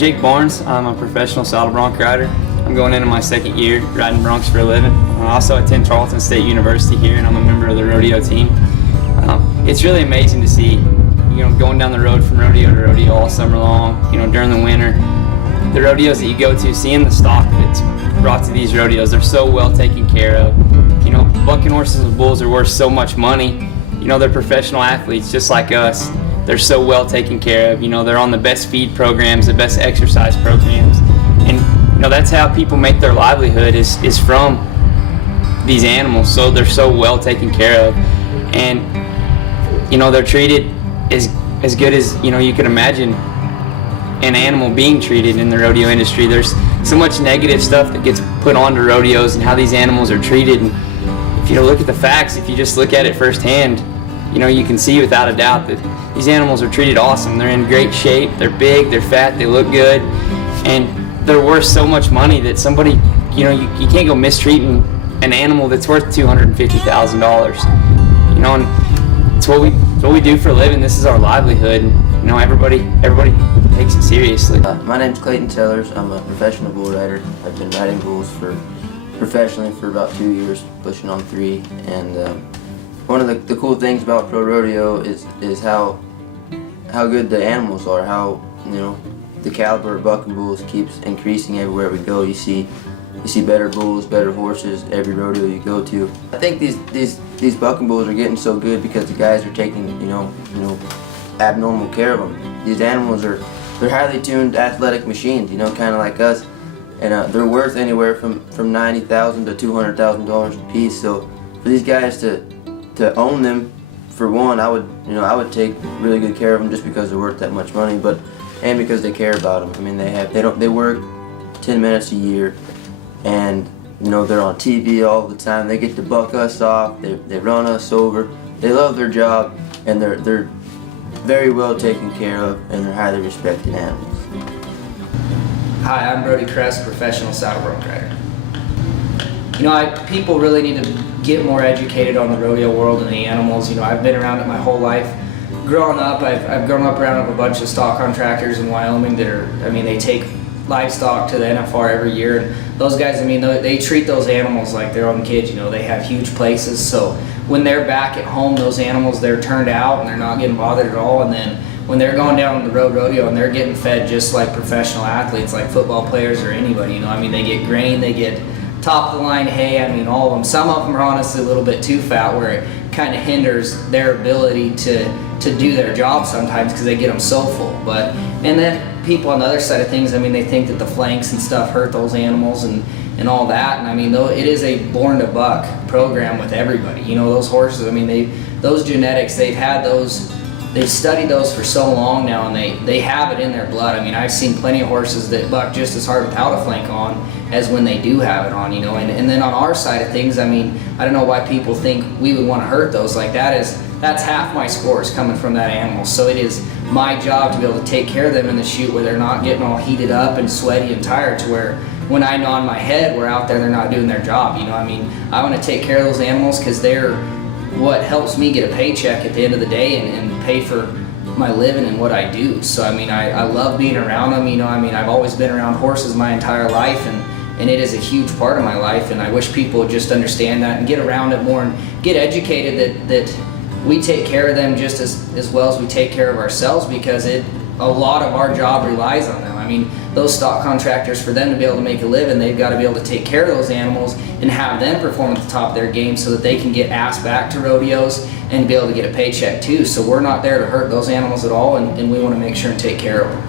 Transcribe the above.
Jake Barnes. I'm a professional saddle bronc rider. I'm going into my second year riding broncs for a living. I also attend Tarleton State University here, and I'm a member of the rodeo team. It's really amazing to see, going down the road from rodeo to rodeo all summer long, during the winter. The rodeos that you go to, seeing the stock that's brought to these rodeos, they're so well taken care of. Bucking horses and bulls are worth so much money. They're professional athletes just like us. They're so well taken care of. They're on the best feed programs, the best exercise programs. And, that's how people make their livelihood is from these animals. So they're so well taken care of. And, they're treated as good as, you could imagine an animal being treated in the rodeo industry. There's so much negative stuff that gets put onto rodeos and how these animals are treated. And if you look at the facts, if you just look at it firsthand, you can see without a doubt that these animals are treated awesome. They're in great shape, they're big, they're fat, they look good, and they're worth so much money that somebody, you can't go mistreating an animal that's worth $250,000. And it's what we do for a living. This is our livelihood. Everybody takes it seriously. My name's Clayton Tellers. I'm a professional bull rider. I've been riding bulls professionally for about 2 years, pushing on 3. And one of the cool things about pro rodeo is how good the animals are. How the caliber of bucking bulls keeps increasing everywhere we go. You see better bulls, better horses every rodeo you go to. I think these bucking bulls are getting so good because the guys are taking abnormal care of them. These animals they're highly tuned athletic machines, kind of like us, and they're worth anywhere from $90,000 to $200,000 a piece. So for these guys to own them, for one, I would take really good care of them just because they're worth that much money, and because they care about them. I mean, they work 10 minutes a year, and they're on TV all the time. They get to buck us off. They run us over. They love their job, and they're very well taken care of, and they're highly respected animals. Hi, I'm Brody Kress, professional saddle bronc rider. People really need to get more educated on the rodeo world and the animals. I've been around it my whole life. Growing up, I've grown up around a bunch of stock contractors in Wyoming that they take livestock to the NFR every year. And those guys, they treat those animals like their own kids. They have huge places, so when they're back at home, those animals, they're turned out and they're not getting bothered at all. And then when they're going down the road rodeo and they're getting fed just like professional athletes, like football players or anybody, they get grain, they get top of the line hay, all of them. Some of them are honestly a little bit too fat, where it kind of hinders their ability to do their job sometimes because they get them so full. And then people on the other side of things, they think that the flanks and stuff hurt those animals and all that. And though it is a born to buck program with everybody. Those horses, those genetics, they've studied those for so long now, and they have it in their blood. I've seen plenty of horses that buck just as hard without a flank on as when they do have it on, and then on our side of things, I don't know why people think we would want to hurt those. That's half my scores coming from that animal. So it is my job to be able to take care of them in the chute where they're not getting all heated up and sweaty and tired, to where when I nod my head, we're out there, they're not doing their job. I want to take care of those animals because they're what helps me get a paycheck at the end of the day and pay for my living and what I do. So I love being around them. I've always been around horses my entire life, and it is a huge part of my life, and I wish people would just understand that and get around it more and get educated that we take care of them just as well as we take care of ourselves, because a lot of our job relies on them. Those stock contractors, for them to be able to make a living, they've got to be able to take care of those animals and have them perform at the top of their game so that they can get asked back to rodeos and be able to get a paycheck too. So we're not there to hurt those animals at all, and we want to make sure and take care of them.